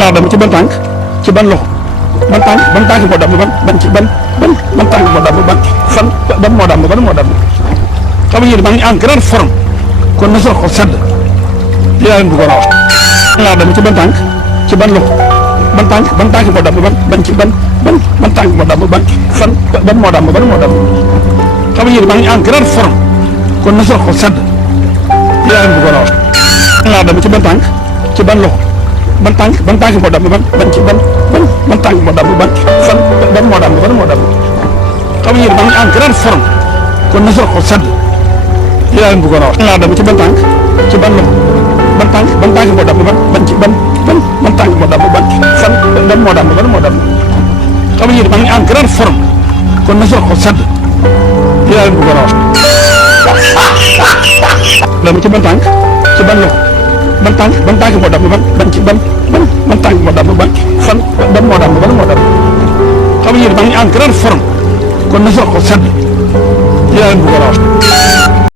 laa dem ci ban tànk ci ban loxo ban tànk moo damm ban ci ban tànk moo damm ban moo damm xam nga yéen maa ngi en grande forme kon na sa xol sedd li laa leen bëggoon a wax. laa dem ci ban tànk ci ban loxo ban tànk moo damm ban ci ban tànk moo damm ban moo damm xam nga yéen maa ngi en grande forme kon na sa xol sedd li laa leen bëggoon a wax. laa dem ci ban tànk ci ban loxo ban tànk moo damm ban ci ban tànk moo damm ban moo damm xam nga yéen maa ngi en grande forme kon na sa xol sedd li laa leen bëggoon a wax. laa dem ci ban tànk ci ban loxo ban tànk moo damm ban ci ban tànk moo damm ban moo damm xam nga yéen maa ngi en grande forme kon na sa xol sedd li laa leen bëggoon a wax. dem ci ban tànk ci ban loxo ban tànk moo damm ban ci ban tànk moo damm ban moo damm xam nga yéen maa ngi en grande forme kon na sa xol sedd li laa leen bëggoon a wax.